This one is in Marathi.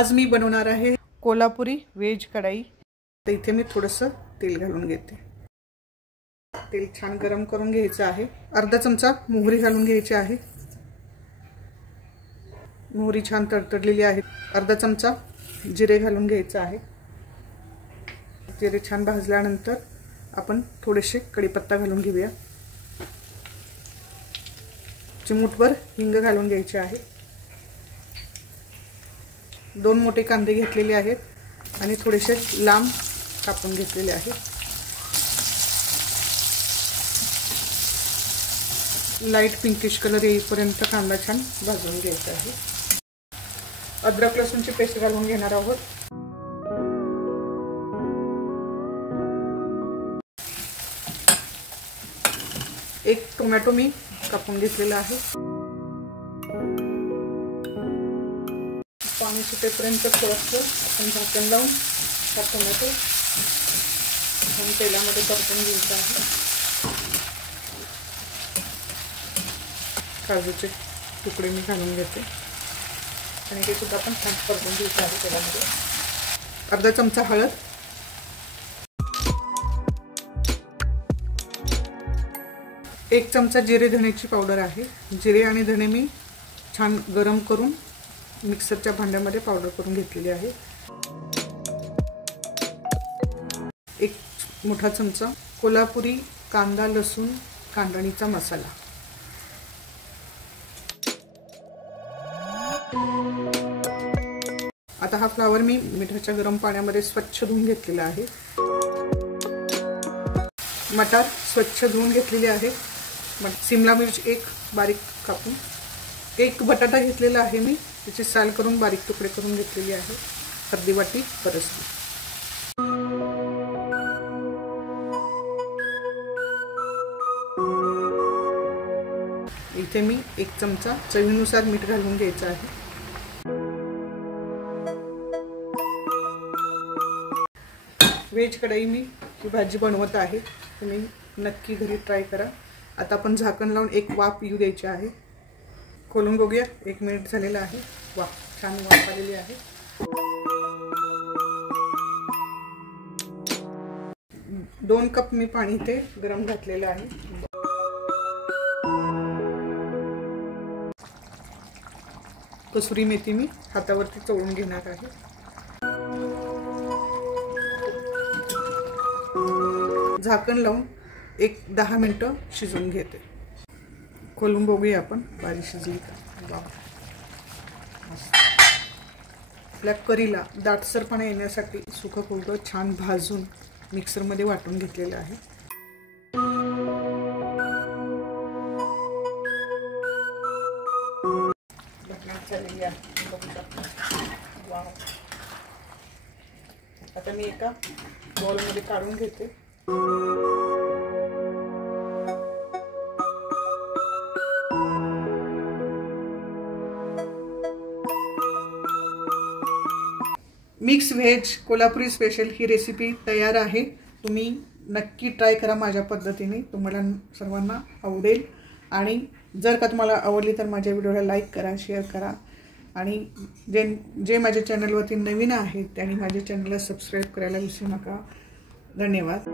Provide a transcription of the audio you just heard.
आज मी बनवणार आहे कोल्हापुरी व्हेज कढाई। तर इथे मी थोडंसं तेल घालून घेते। तेल छान गरम करून घ्यायचं आहे। अर्धा चमचा मोहरी घालून घ्यायची आहे। मोहरी छान तडतडलेली आहे। अर्धा चमचा जिरे घालून घ्यायचं आहे। जिरे छान भाजल्यानंतर आपण थोडेसे कढीपत्ता घालून घेऊया। चिमूटभर हिंग घालून घ्यायचे आहे। 2 मोठे कांदे घेतलेले आहेत आणि थोडेसे लांब कापून घेतलेले आहेत। लाईट पिंकिश कलर येईपर्यंत कांदा छान भाजून घ्यायचा आहे। अद्रक लसूणची पेस्ट घालून घेणार आहोत। एक टोमॅटो मी कापून घेतलेला आहे। पाणी सुटेपर्यंत थोडंसं आपण झाकण लावून हा टोमॅटो तेलामध्ये परतून घ्यायचा आहे। काजूचे तुकडे मी घालून घेते आणि ते सुद्धा आपण छान परतून घ्यायचं आहे तेलामध्ये। अर्धा चमचा हळद, 1 चमचा जिरे धण्याची पावडर आहे। जिरे आणि धणे मी छान गरम करून मिक्सरच्या भांड्यामध्ये पावडर करून घेतलेली आहे। 1 मोठा चमचा कोल्हापुरी कांदा लसूण कांदणीचा मसाला। आता हा फ्लावर मी मिठाच्या गरम पाण्यामध्ये स्वच्छ धुवून घेतलेला आहे। मटार स्वच्छ धुवून घेतलेले आहे। शिमला मिर्च 1 बारीक कापून, 1 बटाटा घेतलेला आहे मी, त्याची साल करून बारीक तुकडे करून घेतलेली आहे। अर्धी वाटी परसली। इथे मी 1 चमचा चवीनुसार मीठ घालून घ्यायचं आहे। व्हेज कढाई मी ही भाजी बनवत आहे, तुम्ही नक्की घरी ट्राय करा। आता आपण झाकण लावून 1 वाफ येऊ द्यायची आहे। खोलून बघूया, 1 मिनिट झालेला आहे। वाह, छान वाफ आलेली आहे। 2 कप मी पाणी इथे गरम घातलेलं आहे। कसुरी मेथी मी हातावरती चोळून घेणार आहे। झाकण लावून 10 मिनिटं शिजवून घेते। खोलून बघूया आपण, भाजी शिजली का। आपल्या करीला दाटसरपणा येण्यासाठी सुकं खोबरं छान भाजून मिक्सरमध्ये वाटून घेतलेलं आहे। आता मी एका बाउलमध्ये काढून घेते। मिक्स व्हेज कोल्हापुरी स्पेशल ही रेसिपी तयार आहे। तुम्ही नक्की ट्राय करा माझ्या पद्धतीने, तुम्हाला सर्वांना आवडेल। आणि जर का तुम्हाला आवडली तर माझ्या व्हिडिओला लाईक करा, शेअर करा आणि जे माझ्या चॅनलवरती नवीन आहेत त्यांनी माझ्या चॅनलला सबस्क्राईब करायला विसरू नका। धन्यवाद।